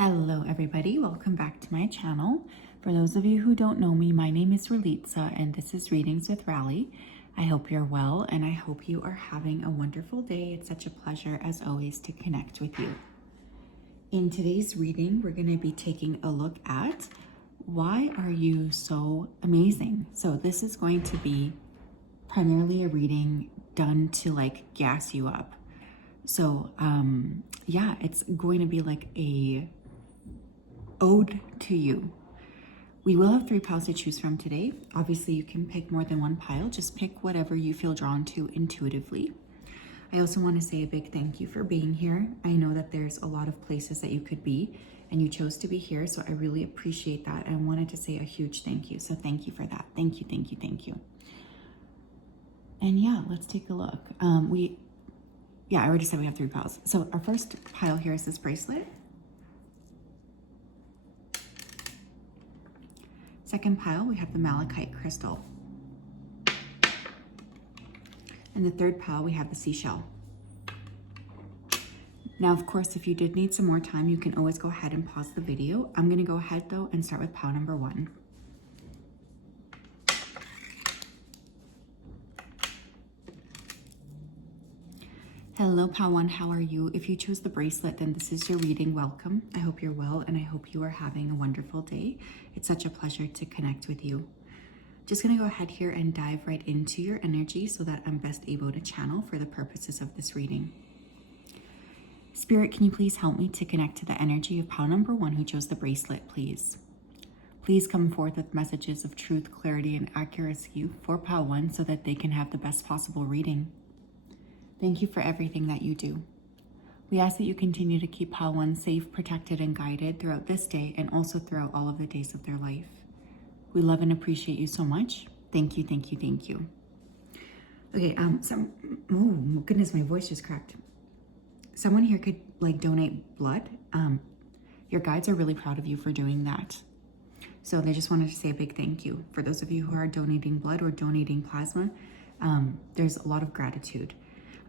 Hello everybody, welcome back to my channel. For those of you who don't know me, my name is Ralitza and this is Readings with Rali. I hope you're well and I hope you are having a wonderful day. It's such a pleasure as always to connect with you. In today's reading, we're going to be taking a look at why are you so amazing? So this is going to be primarily a reading done to like gas you up. So yeah, it's going to be like a ode to you. We will have 3 piles to choose from today. Obviously, you can pick more than one pile. Just pick whatever you feel drawn to intuitively. I also want to say a big thank you for being here. I know that there's a lot of places that you could be, and you chose to be here, so I really appreciate that. I wanted to say a huge thank you, so thank you for that. Thank you, thank you, thank you. And yeah, let's take a look. I already said we have 3 piles. So our first pile here is this bracelet. Second pile, we have the malachite crystal. And the third pile, we have the seashell. Now, of course, if you did need some more time, you can always go ahead and pause the video. I'm gonna go ahead though and start with pile number 1. Hello, pile 1, how are you? If you chose the bracelet, then this is your reading. Welcome. I hope you're well and I hope you are having a wonderful day. It's such a pleasure to connect with you. Just gonna go ahead here and dive right into your energy so that I'm best able to channel for the purposes of this reading. Spirit, can you please help me to connect to the energy of pile number 1 who chose the bracelet, please? Please come forth with messages of truth, clarity, and accuracy for pile 1 so that they can have the best possible reading. Thank you for everything that you do. We ask that you continue to keep pile 1 safe, protected, and guided throughout this day and also throughout all of the days of their life. We love and appreciate you so much. Thank you, thank you, thank you. Okay, oh goodness, my voice just cracked. Someone here could like donate blood. Your guides are really proud of you for doing that. So they just wanted to say a big thank you. For those of you who are donating blood or donating plasma, there's a lot of gratitude.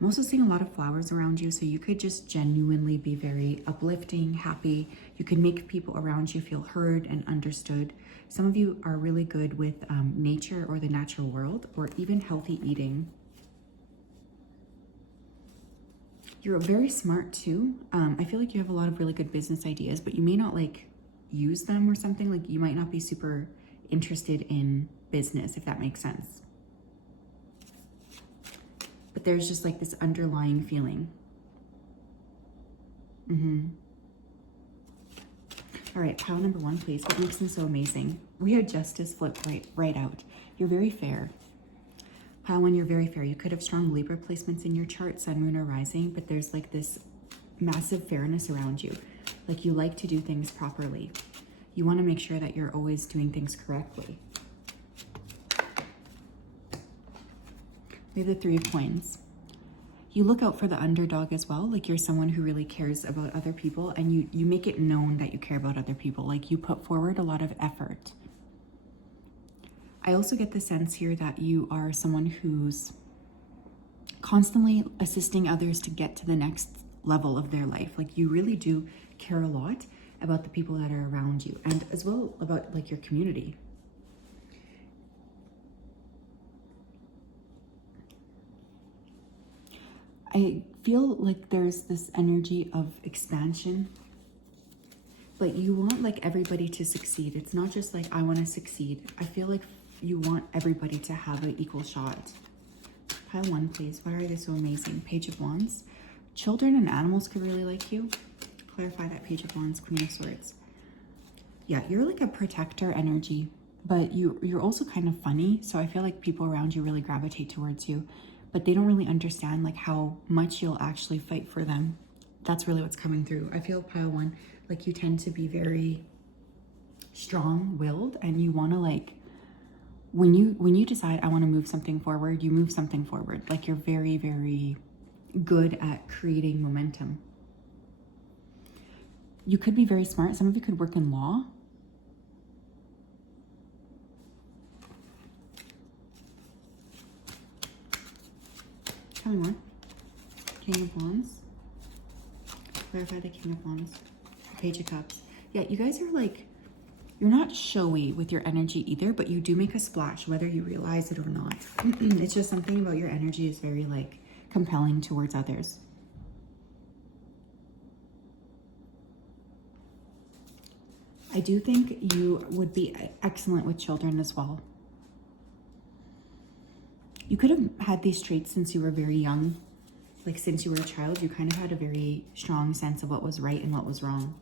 I'm also seeing a lot of flowers around you, so you could just genuinely be very uplifting, happy. You can make people around you feel heard and understood. Some of you are really good with nature or the natural world, or even healthy eating. You're very smart too. I feel like you have a lot of really good business ideas, but you may not like use them or something. Like you might not be super interested in business, if that makes sense. But there's just like this underlying feeling. All right, pile number 1, please. What makes them so amazing? We had justice flipped right out. You're very fair. Pile 1, you're very fair. You could have strong Libra placements in your chart, sun, moon, or rising, but there's like this massive fairness around you. Like you like to do things properly. You want to make sure that you're always doing things correctly. We have the 3 of coins. You look out for the underdog as well. Like you're someone who really cares about other people and you make it known that you care about other people. Like you put forward a lot of effort. I also get the sense here that you are someone who's constantly assisting others to get to the next level of their life. Like you really do care a lot about the people that are around you and as well about like your community. I feel like there's this energy of expansion, but you want like everybody to succeed. It's not just like, I want to succeed. I feel like you want everybody to have an equal shot. Pile 1, please. Why are they so amazing? Page of Wands. Children and animals could really like you. Clarify that Page of Wands, Queen of Swords. Yeah, you're like a protector energy, but you're also kind of funny. So I feel like people around you really gravitate towards you, but they don't really understand like how much you'll actually fight for them. That's really what's coming through. I feel pile 1, like you tend to be very strong-willed and you want to like, when you decide I want to move something forward, you move something forward. Like you're very, very good at creating momentum. You could be very smart. Some of you could work in law. Tell me more. King of Wands. Clarify the King of Wands. Page of Cups. Yeah, you guys are like, you're not showy with your energy either, but you do make a splash, whether you realize it or not. It's just something about your energy is very like compelling towards others. I do think you would be excellent with children as well. You could have had these traits since you were very young. Like since you were a child, you kind of had a very strong sense of what was right and what was wrong.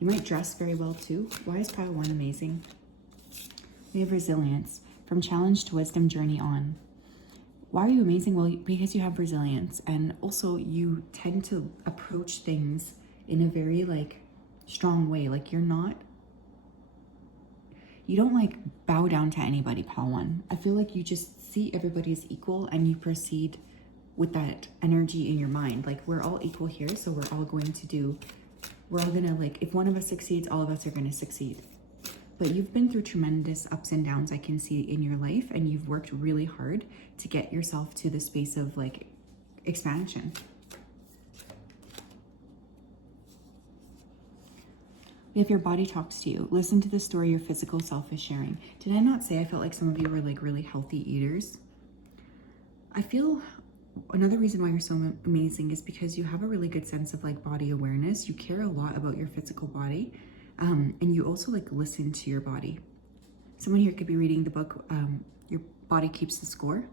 You might dress very well too. Why is pile 1 amazing? We have resilience. From challenge to wisdom, journey on. Why are you amazing? Well, because you have resilience. And also you tend to approach things in a very like strong way. Like you don't like bow down to anybody, pile 1. I feel like you just see everybody as equal and you proceed with that energy in your mind. Like we're all equal here. So we're all going to like, if one of us succeeds, all of us are going to succeed. But you've been through tremendous ups and downs, I can see in your life, and you've worked really hard to get yourself to the space of like expansion. If your body talks to you, listen to the story your physical self is sharing. Did I not say I felt like some of you were like really healthy eaters? I feel another reason why you're so amazing is because you have a really good sense of like body awareness. You care a lot about your physical body, and you also like listen to your body. Someone here could be reading the book, Your Body Keeps the Score.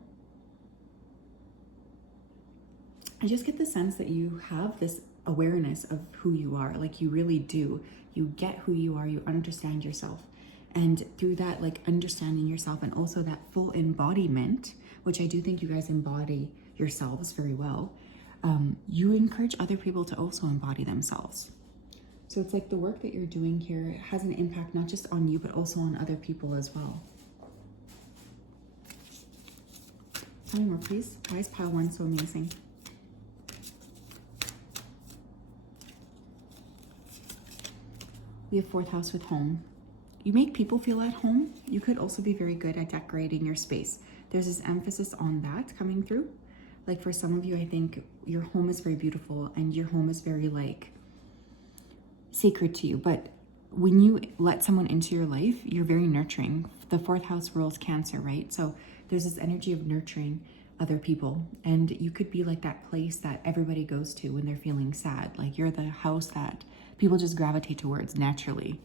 I just get the sense that you have this awareness of who you are. Like you really do. You get who you are, you understand yourself. And through that, like understanding yourself and also that full embodiment, which I do think you guys embody yourselves very well, you encourage other people to also embody themselves. So it's like the work that you're doing here has an impact not just on you, but also on other people as well. Tell me more, please. Why is pile 1 so amazing? We have 4th house with home. You make people feel at home. You could also be very good at decorating your space. There's this emphasis on that coming through. Like for some of you, I think your home is very beautiful and your home is very like sacred to you. But when you let someone into your life, you're very nurturing. The 4th house rules Cancer, right? So there's this energy of nurturing other people. And you could be like that place that everybody goes to when they're feeling sad. Like you're the house that people just gravitate towards naturally.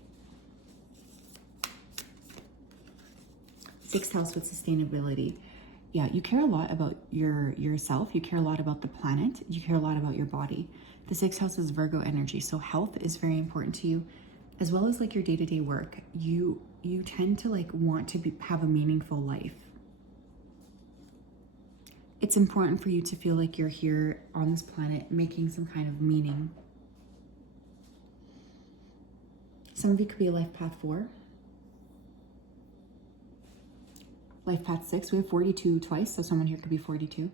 6th house with sustainability. Yeah, you care a lot about yourself. You care a lot about the planet. You care a lot about your body. The 6th house is Virgo energy. So health is very important to you, as well as like your day-to-day work. You tend to like want to have a meaningful life. It's important for you to feel like you're here on this planet making some kind of meaning. Some of you could be a life path 4. Life path 6, we have 42 twice, so someone here could be 42.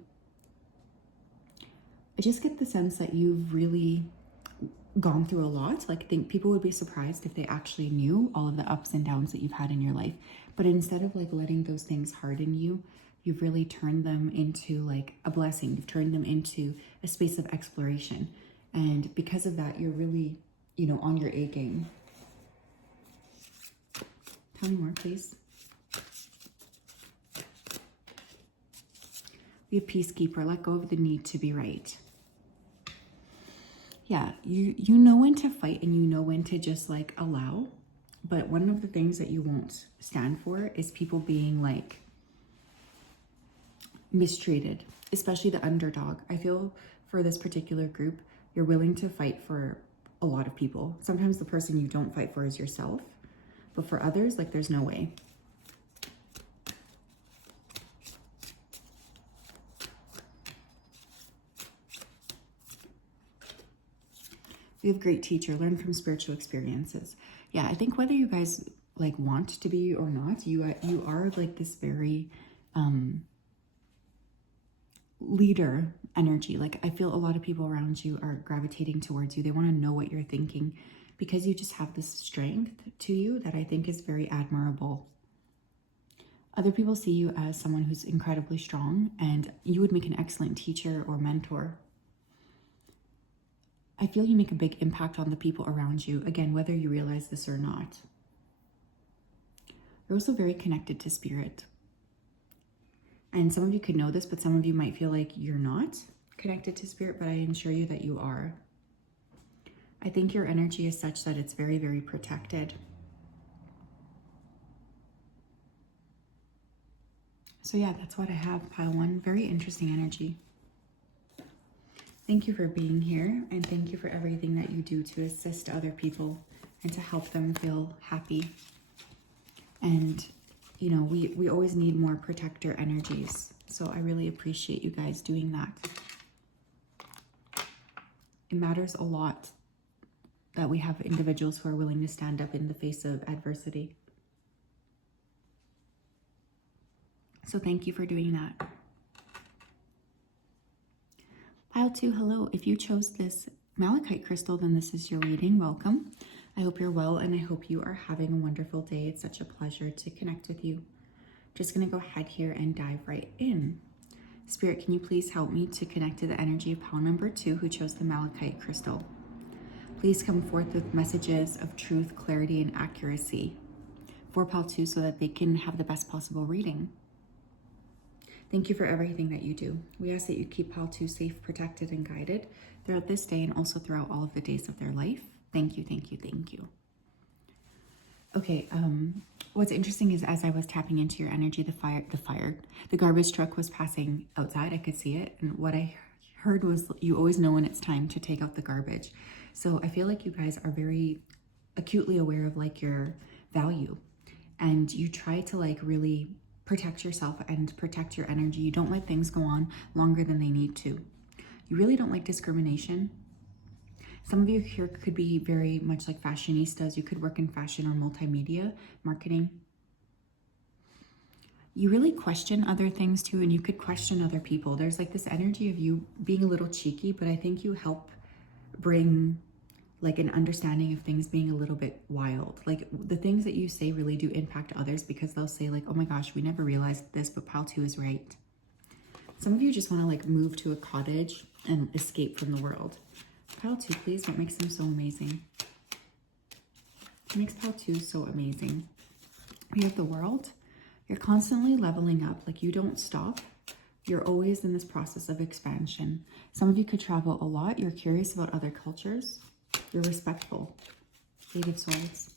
I just get the sense that you've really gone through a lot. Like I think people would be surprised if they actually knew all of the ups and downs that you've had in your life. But instead of like letting those things harden you, you've really turned them into like a blessing. You've turned them into a space of exploration. And because of that, you're really, on your A game. Tell me more, please. We have peacekeeper. Let go of the need to be right. Yeah, you know when to fight and you know when to just like allow. But one of the things that you won't stand for is people being like mistreated, especially the underdog. I feel for this particular group, you're willing to fight for a lot of people. Sometimes the person you don't fight for is yourself, but for others, like there's no way. We have great teacher, learn from spiritual experiences. Yeah, I think whether you guys like want to be or not, you are like this very leader energy. Like I feel a lot of people around you are gravitating towards you. They want to know what you're thinking because you just have this strength to you that I think is very admirable. Other people see you as someone who's incredibly strong and you would make an excellent teacher or mentor. I feel you make a big impact on the people around you, again, whether you realize this or not. You're also very connected to spirit. And some of you could know this, but some of you might feel like you're not connected to spirit, but I assure you that you are. I think your energy is such that it's very, very protected. So yeah, that's what I have, pile one. Very interesting energy. Thank you for being here, and thank you for everything that you do to assist other people and to help them feel happy. And, you know, we always need more protector energies. So I really appreciate you guys doing that. It matters a lot that we have individuals who are willing to stand up in the face of adversity. So thank you for doing that. Pile 2, hello. If you chose this malachite crystal, then this is your reading. Welcome. I hope you're well, and I hope you are having a wonderful day. It's such a pleasure to connect with you. Just going to go ahead here and dive right in. Spirit, can you please help me to connect to the energy of pile number 2 who chose the malachite crystal? Please come forth with messages of truth, clarity, and accuracy for pile 2 so that they can have the best possible reading. Thank you for everything that you do. We ask that you keep pile 2 safe, protected, and guided throughout this day and also throughout all of the days of their life. Thank you, thank you, thank you. Okay, what's interesting is as I was tapping into your energy, the garbage truck was passing outside. I could see it. And what I heard was, you always know when it's time to take out the garbage. So I feel like you guys are very acutely aware of like your value, and you try to like really protect yourself and protect your energy. You don't let things go on longer than they need to. You really don't like discrimination. Some of you here could be very much like fashionistas. You could work in fashion or multimedia marketing. You really question other things too, and you could question other people. There's like this energy of you being a little cheeky, but I think you help bring like an understanding of things being a little bit wild. Like the things that you say really do impact others, because they'll say like, oh my gosh, we never realized this, but pile 2 is right. Some of you just want to like move to a cottage and escape from the world. Pile 2, please. What makes them so amazing? What makes pile 2 so amazing? We have the world. You're constantly leveling up. Like you don't stop. You're always in this process of expansion. Some of you could travel a lot. You're curious about other cultures. You're respectful. Eight of Swords.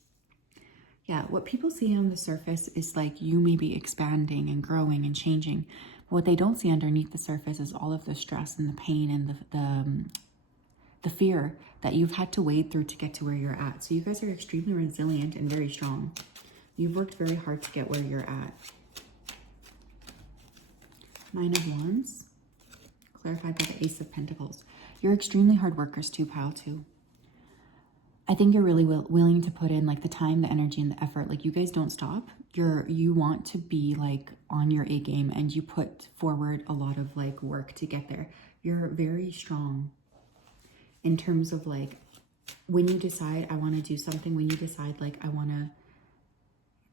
Yeah, what people see on the surface is like you may be expanding and growing and changing. But what they don't see underneath the surface is all of the stress and the pain and the fear that you've had to wade through to get to where you're at. So you guys are extremely resilient and very strong. You've worked very hard to get where you're at. 9 of Wands, clarified by the Ace of Pentacles. You're extremely hard workers too, pile 2. I think you're really willing to put in like the time, the energy, and the effort. Like you guys don't stop. You want to be like on your A game, and you put forward a lot of like work to get there. You're very strong in terms of like when you decide I want to do something, when you decide like I want to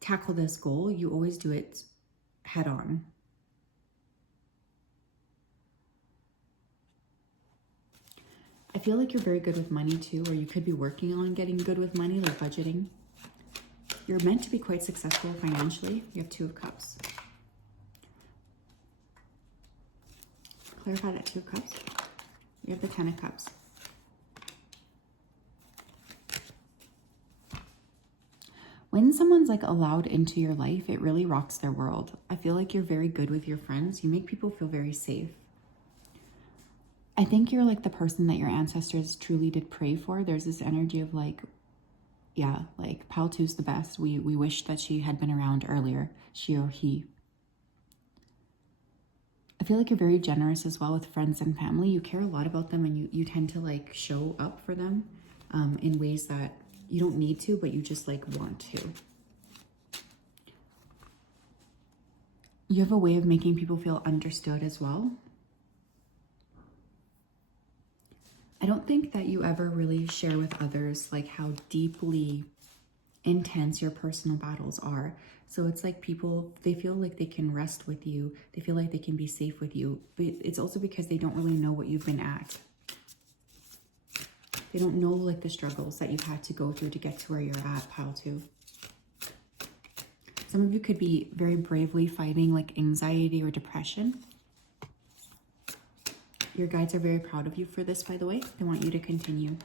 tackle this goal, you always do it head on. I feel like you're very good with money too, or you could be working on getting good with money, like budgeting. You're meant to be quite successful financially. You have 2 of Cups. Clarify that 2 of Cups. You have the 10 of Cups. When someone's like allowed into your life, it really rocks their world. I feel like you're very good with your friends. You make people feel very safe. I think you're like the person that your ancestors truly did pray for. There's this energy of like, yeah, like pile 2's the best. We wish that she had been around earlier, she or he. I feel like you're very generous as well with friends and family. You care a lot about them, and you tend to like show up for them in ways that you don't need to, but you just like want to. You have a way of making people feel understood as well. I don't think that you ever really share with others like how deeply intense your personal battles are. So it's like people, they feel like they can rest with you. They feel like they can be safe with you. But it's also because they don't really know what you've been at. They don't know like the struggles that you've had to go through to get to where you're at, pile 2. Some of you could be very bravely fighting like anxiety or depression. Your guides are very proud of you for this, by the way. They want you to continue.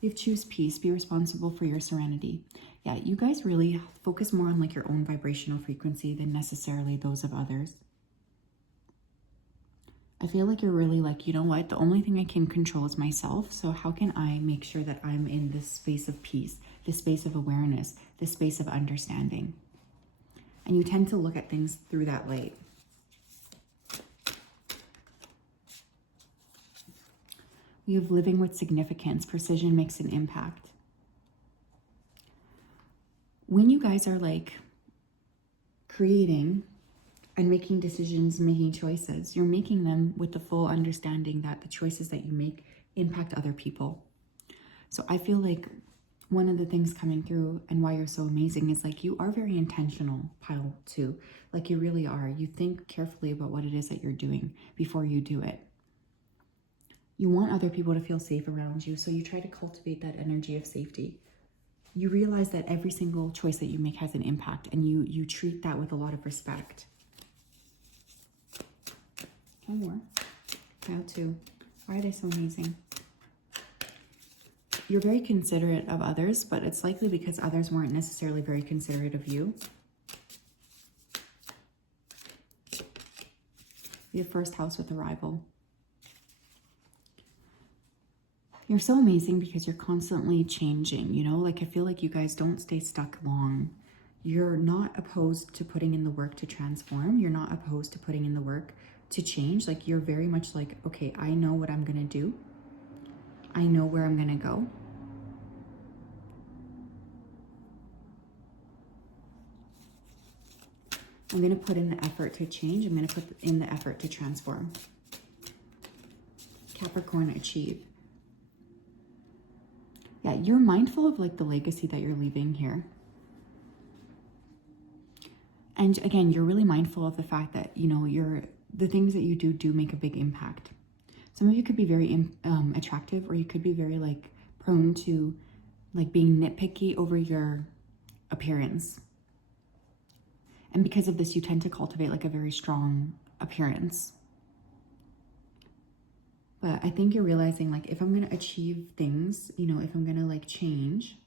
You choose peace. Be responsible for your serenity. Yeah, you guys really focus more on like your own vibrational frequency than necessarily those of others. I feel like you're really like, you know what? The only thing I can control is myself. So how can I make sure that I'm in this space of peace, this space of awareness, this space of understanding? And you tend to look at things through that light. We have living with significance. Precision makes an impact. When you guys are like creating and making decisions, making choices, you're making them with the full understanding that the choices that you make impact other people. So I feel like one of the things coming through and why you're so amazing is like you are very intentional, pile 2. Like you really are. You think carefully about what it is that you're doing before you do it. You want other people to feel safe around you, so you try to cultivate that energy of safety. You realize that every single choice that you make has an impact, and you treat that with a lot of respect. One more. Pile 2. Why are they so amazing? You're very considerate of others, but it's likely because others weren't necessarily very considerate of you. You have first house with arrival. You're so amazing because you're constantly changing, you know? Like, I feel like you guys don't stay stuck long. You're not opposed to putting in the work to transform. You're not opposed to putting in the work to change. Like, you're very much like, okay, I know what I'm going to do. I know where I'm going to go. I'm going to put in the effort to change. I'm going to put in the effort to transform. Capricorn, achieve. Yeah, you're mindful of like the legacy that you're leaving here. And again, you're really mindful of the fact that, you know, the things that you do make a big impact. Some of you could be very attractive, or you could be very like prone to like being nitpicky over your appearance. And because of this, you tend to cultivate like a very strong appearance. But I think you're realizing like, if I'm going to achieve things, you know, if I'm going to like change,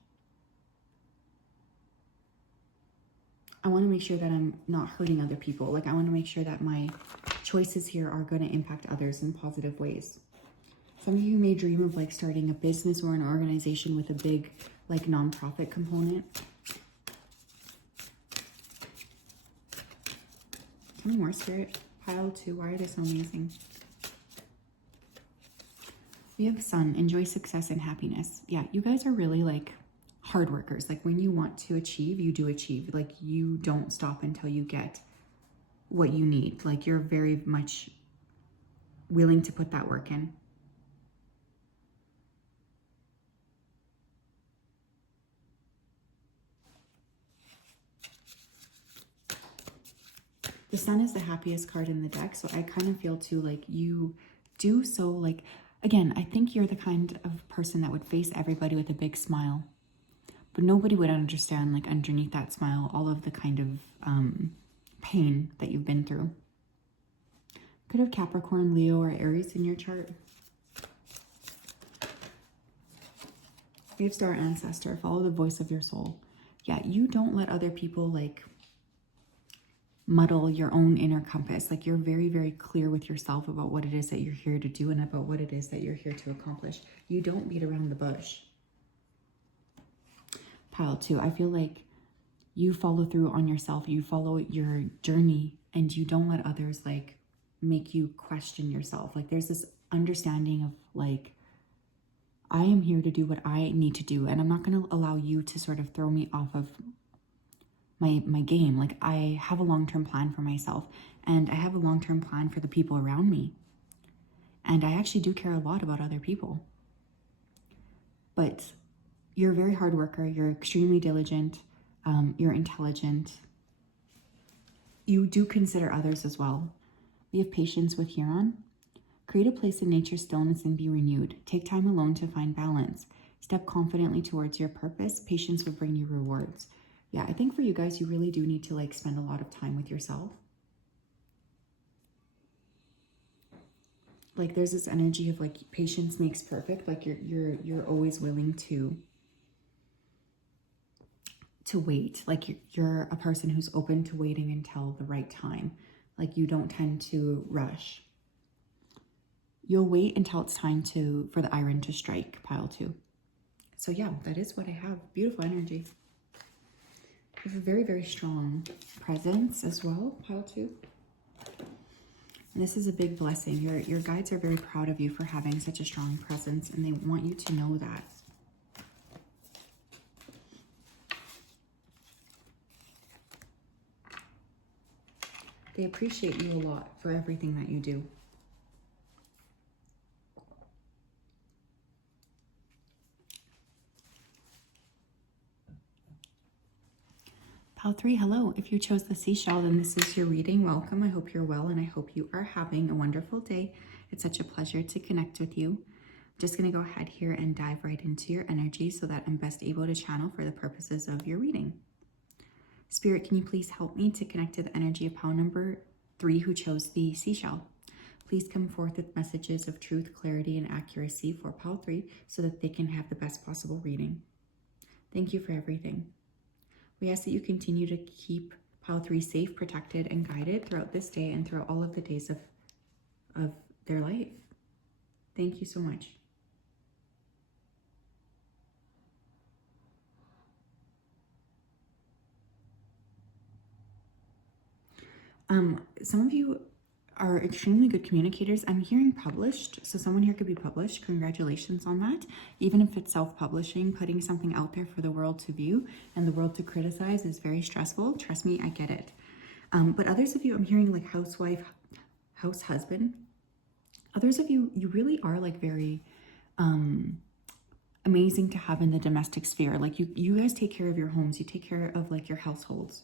I want to make sure that I'm not hurting other people. Like, I want to make sure that my choices here are going to impact others in positive ways. Some of you may dream of like starting a business or an organization with a big like nonprofit component. Tell me more, Spirit. Pile 2. Why are they so amazing? We have Sun. Enjoy success and happiness. Yeah, you guys are really like hard workers. Like, when you want to achieve, you do achieve. Like, you don't stop until you get what you need. Like, you're very much willing to put that work in. The Sun is the happiest card in the deck, so I kind of feel too like you do so like, again, I think you're the kind of person that would face everybody with a big smile, but nobody would understand like underneath that smile all of the kind of pain that you've been through. Could have Capricorn, Leo, or Aries in your chart. We have Star Ancestor. Follow the voice of your soul. Yeah, you don't let other people like muddle your own inner compass. Like, you're very, very clear with yourself about what it is that you're here to do and about what it is that you're here to accomplish. You don't beat around the bush. Pile 2, I feel like you follow through on yourself. You follow your journey, and you don't let others like make you question yourself. Like, there's this understanding of like, I am here to do what I need to do, and I'm not going to allow you to sort of throw me off of my game. Like, I have a long-term plan for myself, and I have a long-term plan for the people around me. And I actually do care a lot about other people. But you're a very hard worker. You're extremely diligent. You're intelligent. You do consider others as well. We have patience with Huron. Create a place in nature's stillness and be renewed. Take time alone to find balance. Step confidently towards your purpose. Patience will bring you rewards. Yeah, I think for you guys, you really do need to like spend a lot of time with yourself. Like there's this energy of like patience makes perfect. Like you're always willing to wait. Like you're a person who's open to waiting until the right time. Like you don't tend to rush. You'll wait until it's time for the iron to strike, pile 2. So yeah, that is what I have. Beautiful energy. You have a very, very strong presence as well, pile 2. And this is a big blessing. Your guides are very proud of you for having such a strong presence, and they want you to know that. They appreciate you a lot for everything that you do. Pile 3, hello. If you chose the seashell, then this is your reading. Welcome. I hope you're well, and I hope you are having a wonderful day. It's such a pleasure to connect with you. I'm just going to go ahead here and dive right into your energy so that I'm best able to channel for the purposes of your reading. Spirit, can you please help me to connect to the energy of pile number 3 who chose the seashell? Please come forth with messages of truth, clarity, and accuracy for pile 3 so that they can have the best possible reading. Thank you for everything. We ask that you continue to keep pile 3 safe, protected, and guided throughout this day and throughout all of the days of their life. Thank you so much. Some of you are extremely good communicators. I'm hearing published, so someone here could be published. Congratulations on that. Even if it's self-publishing, putting something out there for the world to view and the world to criticize is very stressful. Trust me, I get it. But others of you, I'm hearing like housewife, house husband. Others of you, you really are like very amazing to have in the domestic sphere. Like you guys take care of your homes. You take care of like your households.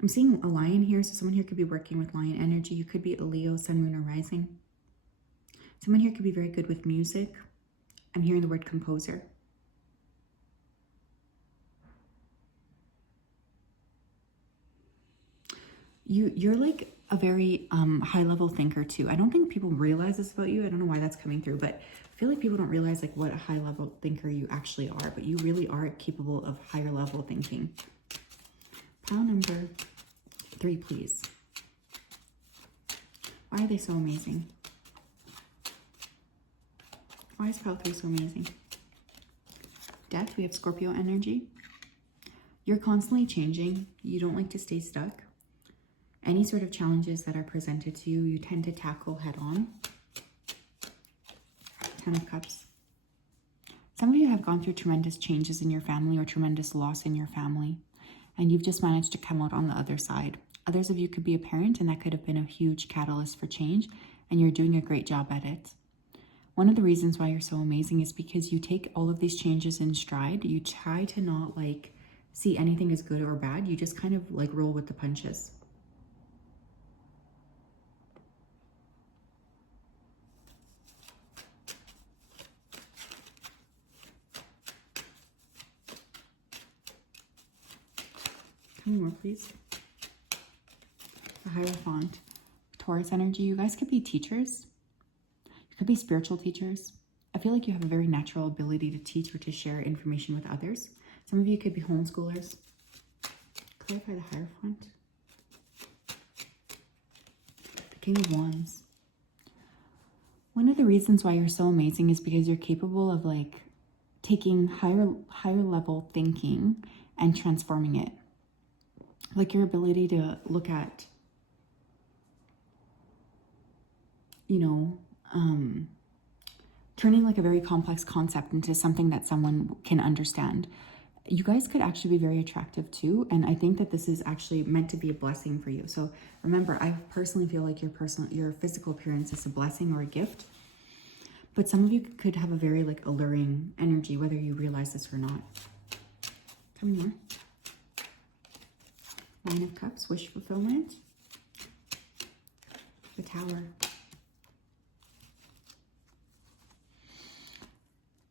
I'm seeing a lion here, so someone here could be working with lion energy. You could be a Leo, sun, moon, or rising. Someone here could be very good with music. I'm hearing the word composer. You're like a very high-level thinker too. I don't think people realize this about you. I don't know why that's coming through, but I feel like people don't realize like what a high-level thinker you actually are, but you really are capable of higher-level thinking. Pile number 3, please. Why are they so amazing? Why is pile 3 so amazing? Death, we have Scorpio energy. You're constantly changing. You don't like to stay stuck. Any sort of challenges that are presented to you, you tend to tackle head on. 10 of Cups. Some of you have gone through tremendous changes in your family or tremendous loss in your family, and you've just managed to come out on the other side. Others of you could be a parent, and that could have been a huge catalyst for change, and you're doing a great job at it. One of the reasons why you're so amazing is because you take all of these changes in stride. You try to not like see anything as good or bad. You just kind of like roll with the punches. Tell me more, please. The Hierophant. Taurus energy. You guys could be teachers. You could be spiritual teachers. I feel like you have a very natural ability to teach or to share information with others. Some of you could be homeschoolers. Clarify the Hierophant. The King of Wands. One of the reasons why you're so amazing is because you're capable of like taking higher level thinking and transforming it. Like your ability to look at, you know, turning like a very complex concept into something that someone can understand. You guys could actually be very attractive too. And I think that this is actually meant to be a blessing for you. So remember, I personally feel like your physical appearance is a blessing or a gift. But some of you could have a very like alluring energy, whether you realize this or not. Tell me more. 9 of Cups, wish fulfillment. The Tower.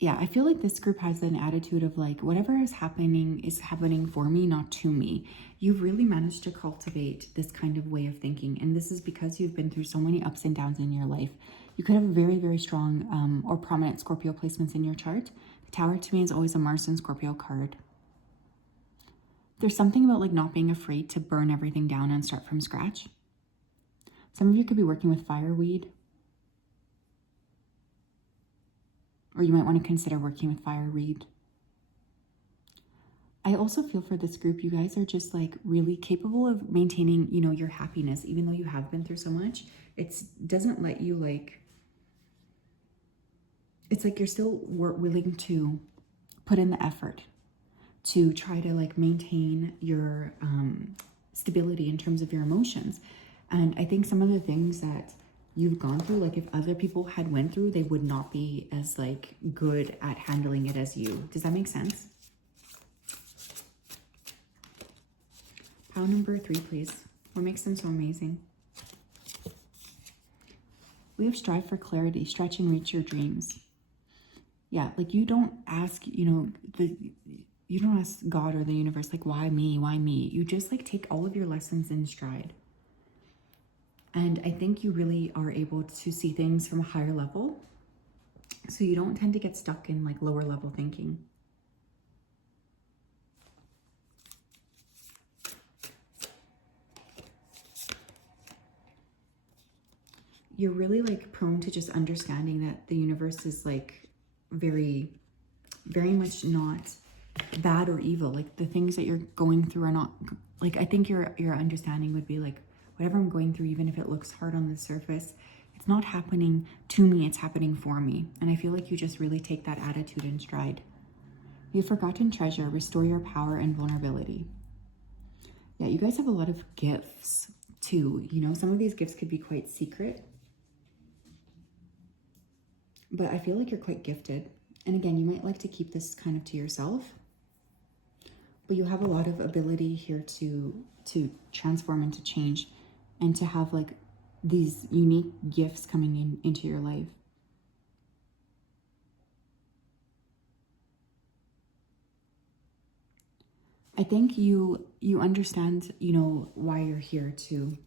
yeah, I feel like this group has an attitude of like, whatever is happening for me, not to me. You've really managed to cultivate this kind of way of thinking. And this is because you've been through so many ups and downs in your life. You could have very, very strong or prominent Scorpio placements in your chart. The Tower to me is always a Mars and Scorpio card. There's something about like not being afraid to burn everything down and start from scratch. Some of you could be working with fireweed. Or you might want to consider working with fireweed. I also feel for this group, you guys are just like really capable of maintaining, you know, your happiness, even though you have been through so much. It doesn't let you like, it's like you're still willing to put in the effort to try to like maintain your stability in terms of your emotions. And I think some of the things that you've gone through, like if other people had went through, they would not be as like good at handling it as you. Does that make sense? Pile number 3, please. What makes them so amazing? We have strive for clarity, stretch and reach your dreams. Yeah, like you don't ask, you know, you don't ask God or the universe, like, why me? Why me? You just like take all of your lessons in stride. And I think you really are able to see things from a higher level. So you don't tend to get stuck in like lower level thinking. You're really like prone to just understanding that the universe is like very, very much not bad or evil. Like the things that you're going through are not, like I think your understanding would be like, whatever I'm going through, even if it looks hard on the surface, it's not happening to me, it's happening for me. And I feel like you just really take that attitude in stride. You've forgotten treasure, restore your power and vulnerability. Yeah, you guys have a lot of gifts too. You know, some of these gifts could be quite secret, but I feel like you're quite gifted. And again, you might like to keep this kind of to yourself, but you have a lot of ability here to transform and to change and to have like these unique gifts coming into your life. I think you understand, you know, why you're here too.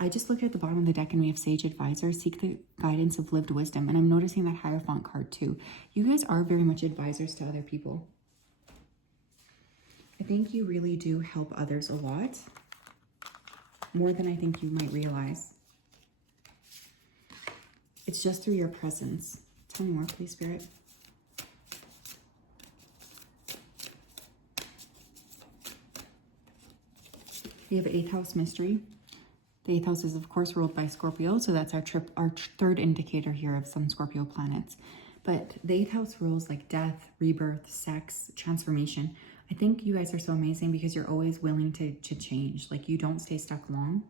I just looked at the bottom of the deck and we have Sage Advisor, seek the guidance of lived wisdom. And I'm noticing that Hierophant card too. You guys are very much advisors to other people. I think you really do help others a lot, more than I think you might realize. It's just through your presence. Tell me more, please, Spirit. We have 8th house mystery. The 8th house is, of course, ruled by Scorpio, so that's our third indicator here of some Scorpio planets. But the 8th house rules like death, rebirth, sex, transformation. I think you guys are so amazing because you're always willing to change. Like, you don't stay stuck long.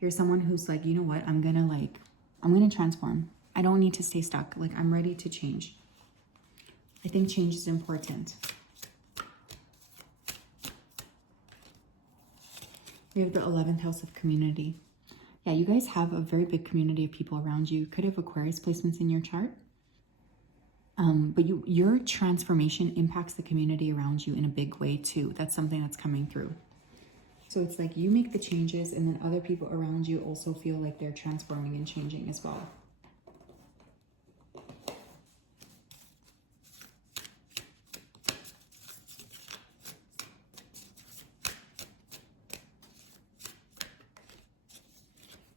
You're someone who's like, you know what, I'm gonna transform. I don't need to stay stuck. Like, I'm ready to change. I think change is important. We have the 11th house of community. Yeah, you guys have a very big community of people around you. You could have Aquarius placements in your chart. But your transformation impacts the community around you in a big way too. That's something that's coming through. So it's like you make the changes and then other people around you also feel like they're transforming and changing as well.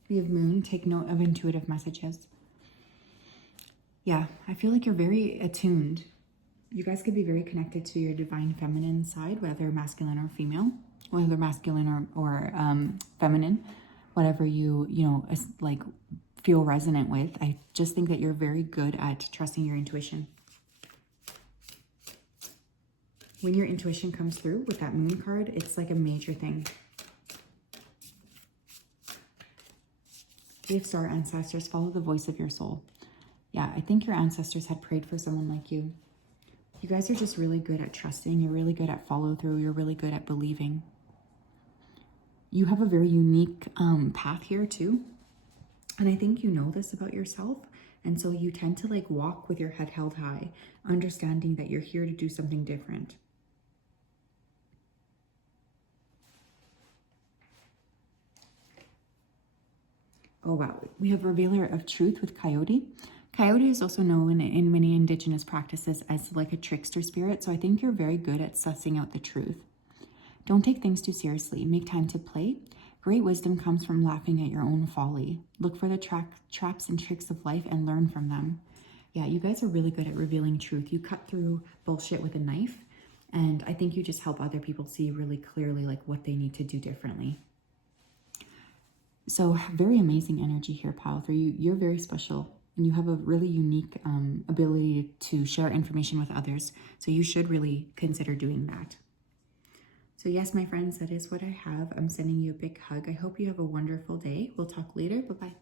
We have Moon, take note of intuitive messages. Yeah, I feel like you're very attuned. You guys could be very connected to your divine feminine side, whether masculine or female, whether masculine or feminine, whatever you know, like feel resonant with. I just think that you're very good at trusting your intuition. When your intuition comes through with that Moon card, it's like a major thing. We have Star Ancestors, follow the voice of your soul. Yeah, I think your ancestors had prayed for someone like you. You guys are just really good at trusting. You're really good at follow through. You're really good at believing. You have a very unique path here too. And I think you know this about yourself And so you tend to like walk with your head held high, understanding that you're here to do something different. Oh wow, we have Revealer of Truth with Coyote. Coyote is also known in many indigenous practices as like a trickster spirit, so I think you're very good at sussing out the truth. Don't take things too seriously. Make time to play. Great wisdom comes from laughing at your own folly. Look for the traps and tricks of life and learn from them. Yeah, you guys are really good at revealing truth. You cut through bullshit with a knife, and I think you just help other people see really clearly like what they need to do differently. So very amazing energy here, Pile 3. You're very special, and you have a really unique ability to share information with others. So you should really consider doing that. So yes, my friends, that is what I have. I'm sending you a big hug. I hope you have a wonderful day. We'll talk later. Bye-bye.